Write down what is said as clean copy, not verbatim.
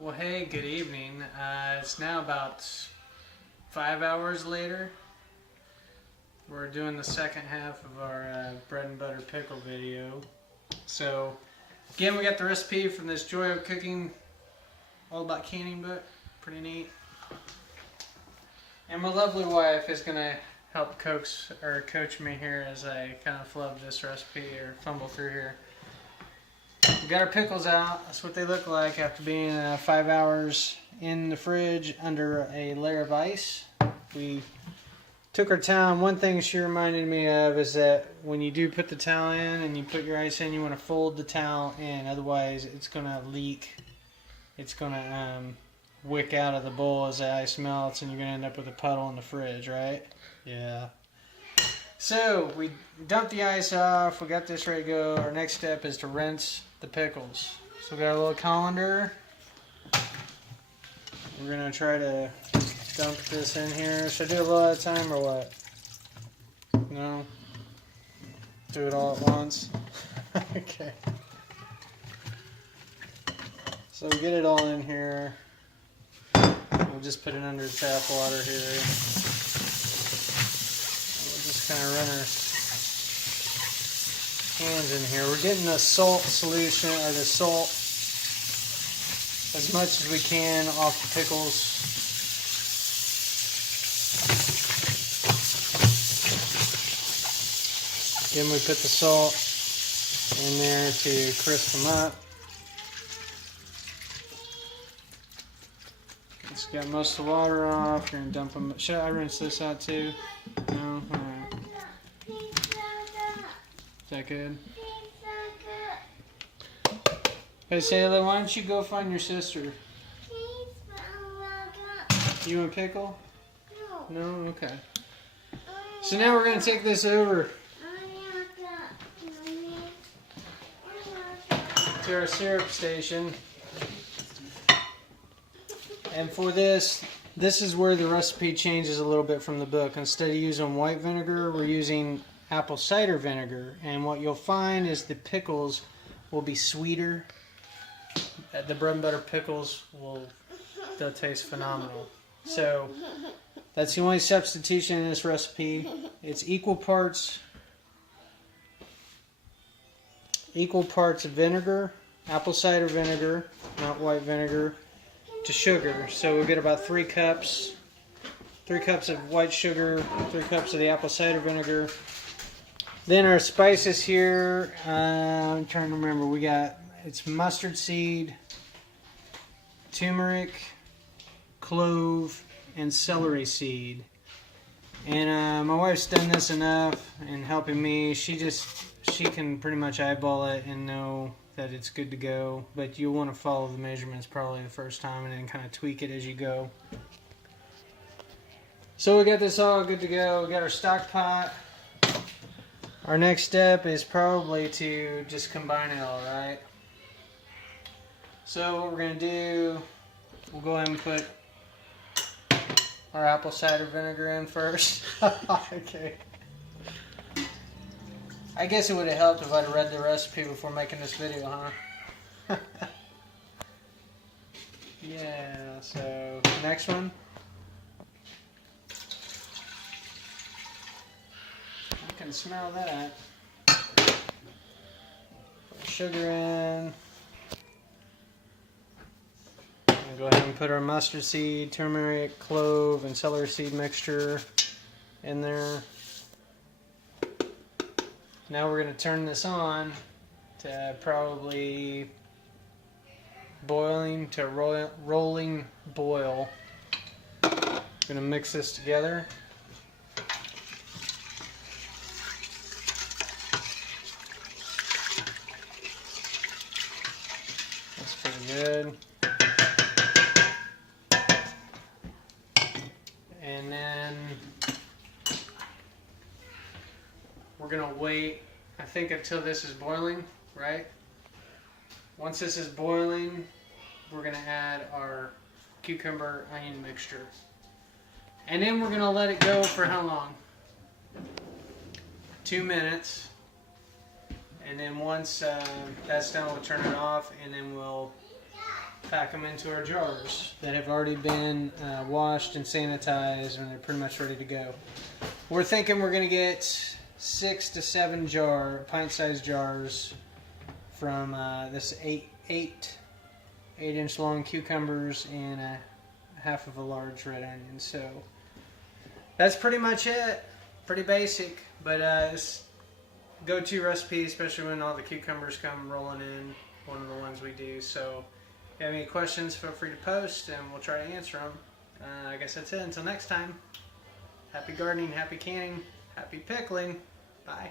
Well, hey, good evening. It's now about 5 hours later. We're doing the second half of our bread and butter pickle video. So, again, we got the recipe from this Joy of Cooking All About Canning book. Pretty neat. And my lovely wife is going to help coax coach me here as I kind of flub this recipe or fumble through here. We got our pickles out. That's what they look like after being 5 hours in the fridge under a layer of ice. We took our time. One thing she reminded me of is that when you do put the towel in and you put your ice in, you want to fold the towel in. Otherwise, it's going to leak. It's going to wick out of the bowl as the ice melts, and you're going to end up with a puddle in the fridge, right? Yeah. So we dumped the ice off. We got this ready to go. Our next step is to rinse the pickles. So we got a little colander. We're going to try to dump this in here. Should I do a little at a time or what? No? Do it all at once? Okay. So we get it all in here. We'll just put it under the tap water here. We'll just kind of run our hands in here. We're getting the salt solution, or the salt, as much as we can off the pickles. Again, we put the salt in there to crisp them up. It's got most of the water off. You're going to dump them. Should I rinse this out too? No? Alright. Is that good? Hey, Sayla, why don't you go find your sister? You want a pickle? No. No? Okay. So now we're going to take this over to our syrup station. And for this is where the recipe changes a little bit from the book. Instead of using white vinegar, we're using apple cider vinegar. And what you'll find is the pickles will be sweeter. The bread and butter pickles they'll taste phenomenal. So that's the only substitution in this recipe. It's equal parts of vinegar, apple cider vinegar, not white vinegar, to sugar. So we'll get about 3 cups. 3 cups of white sugar, 3 cups of the apple cider vinegar. Then our spices here, I'm trying to remember, it's mustard seed, turmeric, clove, and celery seed. And my wife's done this enough in helping me. She can pretty much eyeball it and know that it's good to go, but you'll want to follow the measurements probably the first time and then kind of tweak it as you go. So we got this all good to go. We got our stock pot. Our next step is probably to just combine it all, right? So what we're going to do, we'll go ahead and put our apple cider vinegar in first. Okay. I guess it would have helped if I'd read the recipe before making this video, huh? Yeah, so next one. I can smell that. Put sugar in. And go ahead and put our mustard seed, turmeric, clove, and celery seed mixture in there. Now we're going to turn this on to probably boiling to rolling boil. Going to mix this together. That's pretty good. And then we're going to wait, I think, until this is boiling, right? Once this is boiling, we're going to add our cucumber onion mixture. And then we're going to let it go for how long? 2 minutes. And then once that's done, we'll turn it off, and then we'll pack them into our jars that have already been washed and sanitized, and they're pretty much ready to go. We're thinking we're going to get 6 to 7 pint-sized jars from this 8-inch long cucumbers and half of a large red onion. So that's pretty much it. Pretty basic, but it's go-to recipe, especially when all the cucumbers come rolling in. One of the ones we do. So if you have any questions, feel free to post and we'll try to answer them. I guess that's it. Until next time, happy gardening, happy canning, happy pickling. Bye.